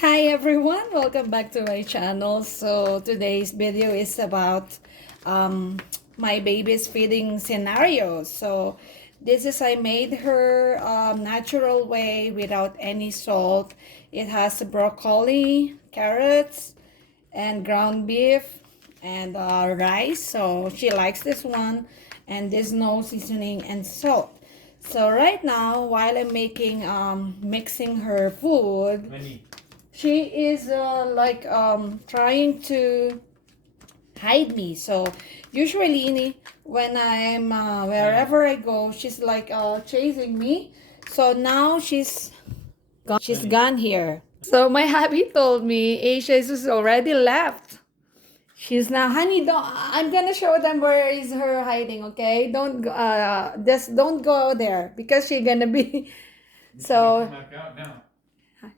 Hi everyone, welcome back to my channel. So today's video is about um, my baby's feeding scenario. So this is I made her natural way without any salt. It has broccoli, carrots, and ground beef and rice. So she likes this one, and there's no seasoning and salt. So right now, while I'm mixing her food, she is trying to hide me. So usually when I'm wherever I go, she's chasing me. So now she's gone here. So my hubby told me Asia is already left. She's now, honey, don't, I'm gonna show them where is her hiding, okay? Don't just don't go there because she's gonna be so. Back out now.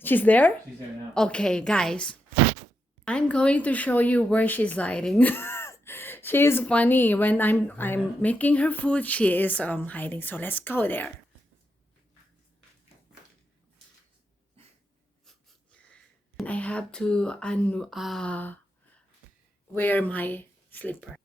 She's there? She's there now. Okay, guys. I'm going to show you where she's hiding. She's funny. When I'm making her food, she is hiding. So let's go there. And I have to wear my slipper.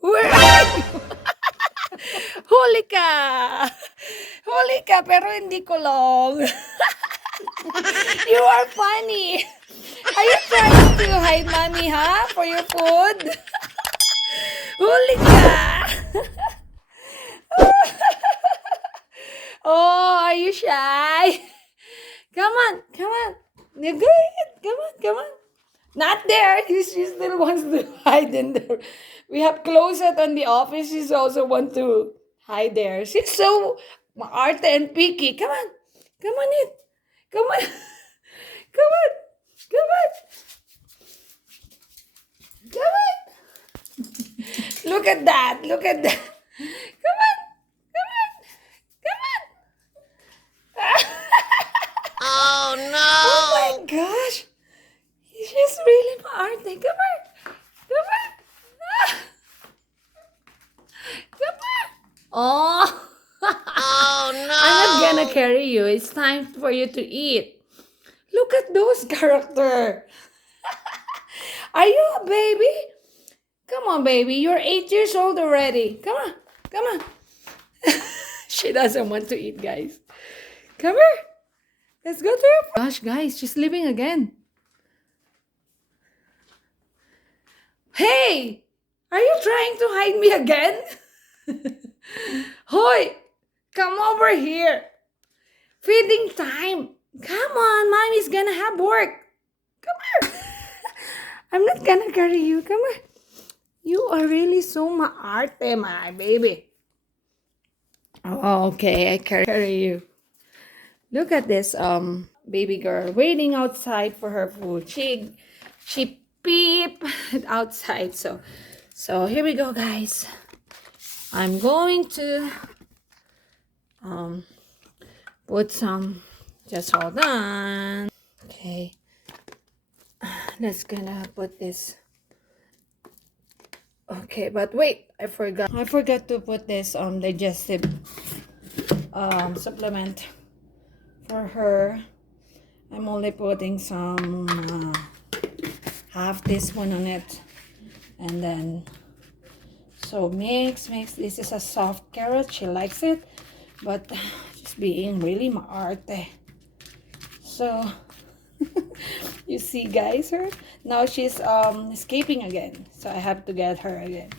Where are you? Huli ka! Huli ka, pero hindi kulong. You are funny. Are you trying to hide mommy, huh? For your food? Huli ka! Oh, are you shy? Come on, come on. You good? Come on, come on. Not there. She still wants to hide in there. We have closet on the office. She's also want to hide there. She's so arte and picky. Come on. Come on in. Come on. Come on. Come on. Come on. Look at that. Look at that. Come on. Come on. Come on. Oh no! Oh my gosh. She's really maarte. Come on. Come on. Come on. Oh. Oh no! I'm not gonna carry you. It's time for you to eat. Look at those character. Are you a baby? Come on, baby. You're 8 years old already. Come on. Come on. She doesn't want to eat, guys. Come here. Let's go to her. Gosh, guys, she's leaving again. Hey! Are you trying to hide me again? Hoy! Come over here. Feeding time. Come on, mommy's gonna have work. Come here. I'm not gonna carry you. Come here. You are really so maarte, my baby. Oh, okay, I carry you. Look at this baby girl waiting outside for her food. She peep outside. So here we go, guys. I'm going to put some, just hold on. Okay, let's gonna put this. Okay, but wait, I forgot to put this digestive supplement for her. I'm only putting some half teaspoon on it, and then so mix. This is a soft carrot. She likes it, but she's being really maarte. So you see, guys, her now she's escaping again. So I have to get her again.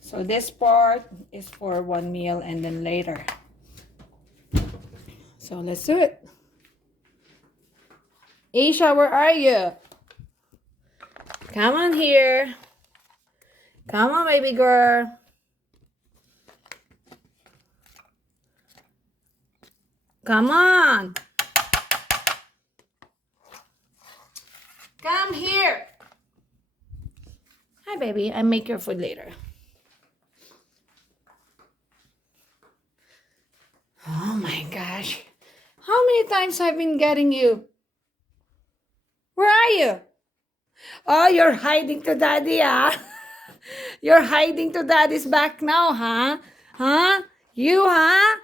So this part is for one meal and then later. So let's do it. Asia, where are you? Come on here. Come on, baby girl. Come on. Come here. Hi, baby. I'll make your food later. Oh my gosh. How many times I've been getting you? Where are you? Oh, you're hiding to daddy, huh? You're hiding to daddy's back now, huh? Huh? You, huh?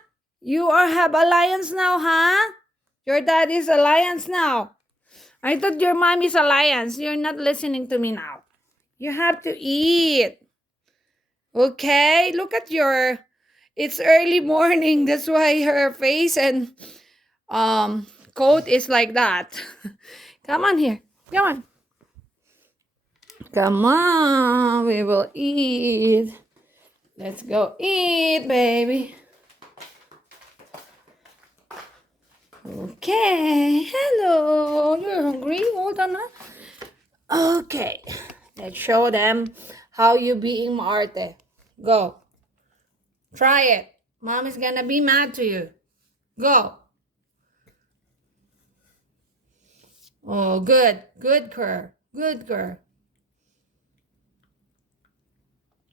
You are have alliance now, huh? Your daddy's alliance now. I thought your mommy's alliance. You're not listening to me now. You have to eat. Okay? Look at your... It's early morning. That's why her face and coat is like that. Come on here. Come on. Come on. We will eat. Let's go eat, baby. Okay. Hello. You're hungry? Hold on. Huh? Okay. Let's show them how you being maarte. Go. Try it. Mom is gonna be mad to you. Go. Oh, good. Good girl. Good girl.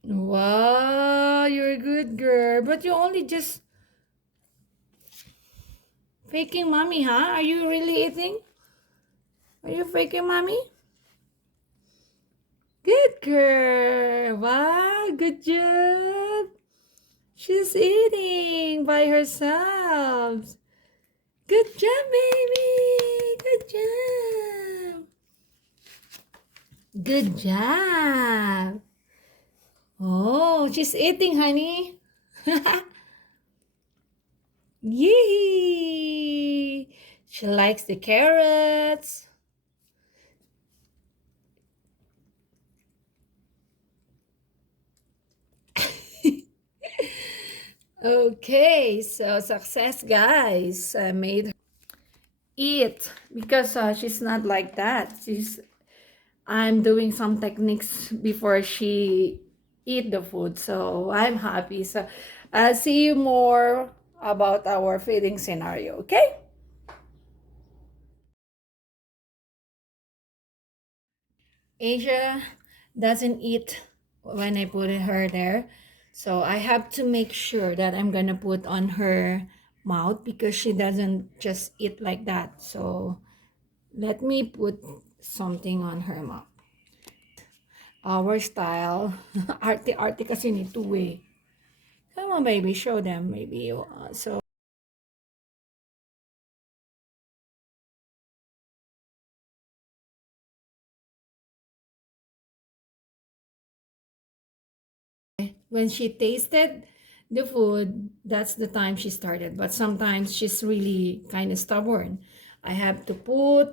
Wow, you're a good girl. But you only just faking mommy, huh? Are you really eating? Are you faking mommy? Good girl. Wow, good job. She's eating by herself. Good job, baby. Good job. Good job. Oh, she's eating, honey. Yee! She likes the carrots. Okay, so success, guys. I made her eat because she's not like that. I'm doing some techniques before she eat the food, so I'm happy. So I'll see you more about our feeding scenario, okay? Asia doesn't eat when I put her there. So I have to make sure that I'm gonna put on her mouth because she doesn't just eat like that. So let me put something on her mouth. Our style. Arte-arte kasi nito eh. Come on, baby. Show them, maybe. So, when she tasted the food, that's the time she started. But sometimes she's really kind of stubborn. I have to put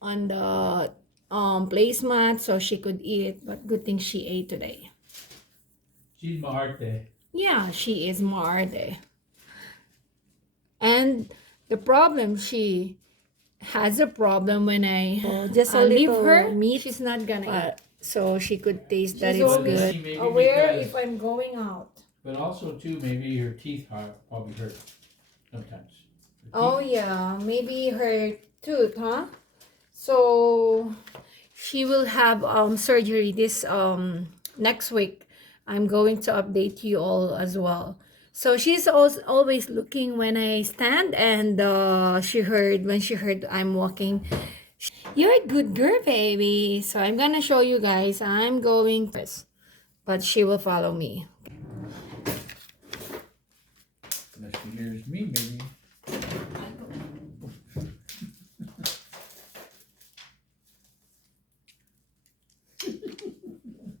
on the placemat so she could eat. But good thing she ate today. She's maarte. Yeah, she is maarte. And the problem, she has a problem when I just a leave little her. meat, She's not gonna eat. So she could taste that She's it's always good. maybe Aware because- if I'm going out. But also too, maybe her teeth are probably hurt sometimes. Her Oh teeth- yeah, maybe her tooth, huh? So she will have surgery this next week. I'm going to update you all as well. So she's always looking when I stand, and when she heard I'm walking. You're a good girl, baby. So I'm gonna show you guys. I'm going first, but she will follow me. Unless she hears me, maybe.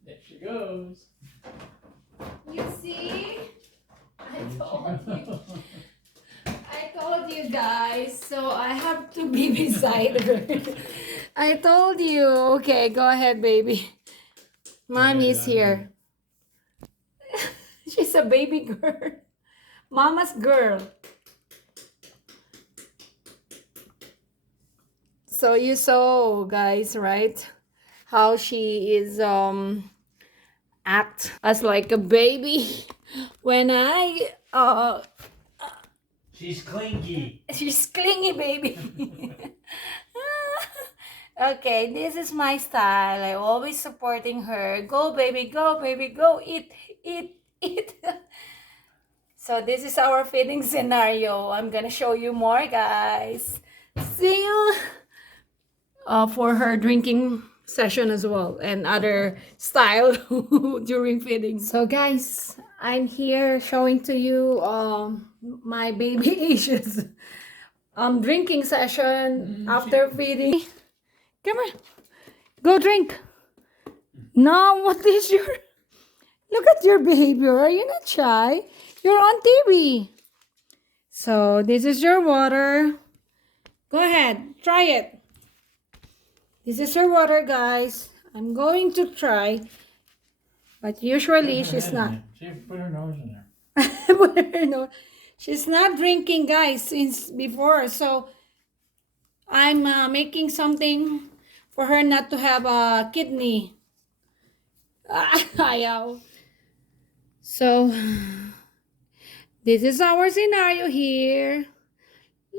There she goes. You see? I There she told you. goes. I told you guys, so I have to be beside her. I told you. Okay, go ahead, baby. Mommy's here. She's a baby girl. Mama's girl. So you saw, guys, right? how she is act as like a baby when I She's clingy. she's clingy baby. Okay, this is my style. I always supporting her. Go baby, go baby, go eat, eat, eat. So this is our feeding scenario. I'm gonna show you more, guys. See you for her drinking session as well and other style during feeding. So guys, I'm here showing to you my baby Asia's drinking session after feeding. Come on, go drink. No, what is your... Look at your behavior. Are you not shy? You're on TV. So this is your water. Go ahead, try it. This is her water, guys. I'm going to try. But usually she's not. She put her nose in there. No, she's not drinking, guys, since before. So I'm making something for her not to have a kidney. Ayaw. So this is our scenario here.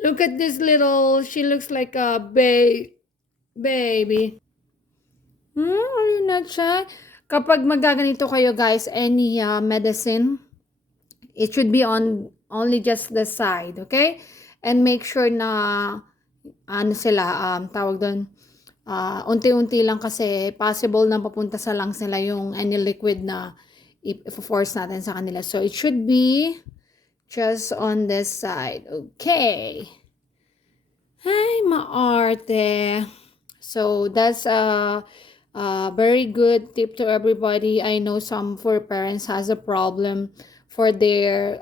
Look at this little, she looks like a baby. Are you not shy? Kapag magaganito kayo, guys, any medicine, it should be on only just the side, okay? And make sure na ano sila, tawag doon, unti-unti lang kasi possible na papunta sa lungs nila yung any liquid na if-force natin sa kanila. So it should be just on this side. Okay. Hi, maarte. So that's a very good tip to everybody. I know some fur parents has a problem for their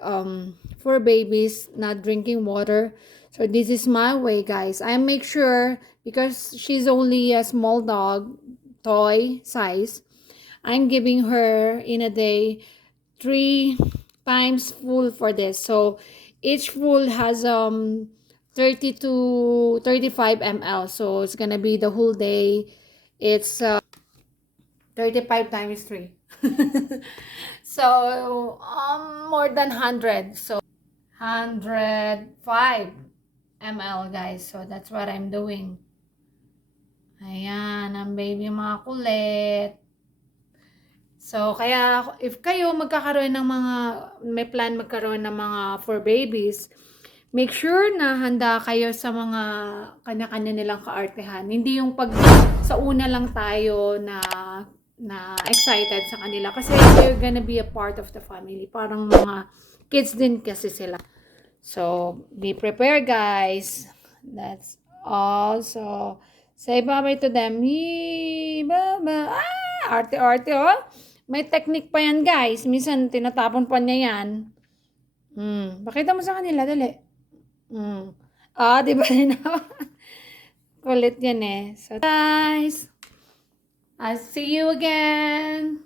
fur babies not drinking water. So this is my way, guys. I make sure, because she's only a small dog, toy size, I'm giving her in a day 3 times full for this. So each full has 30 to 35 ml. So it's gonna be the whole day. It's 35 times 3. So more than 100. So 105 ml, guys. So that's what I'm doing. Ayan, ang baby mga kulit. So, kaya if kayo magkakaroon ng mga, may plan magkaroon ng mga fur babies, make sure na handa kayo sa mga kanya-kanya nilang kaartehan. Hindi yung pag sa una lang tayo na excited sa kanila. Kasi they're gonna be a part of the family. Parang mga kids din kasi sila. So, be prepared, guys. That's all. So, say bye-bye to them. Bye-bye. Arte-arte, oh. May technique pa yan, guys. Minsan, tinatapon pa niya yan. Pakita mo sa kanila, dali. Di ba rin ako? Kulit yan eh. So, guys, I'll see you again.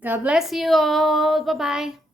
God bless you all. Bye-bye.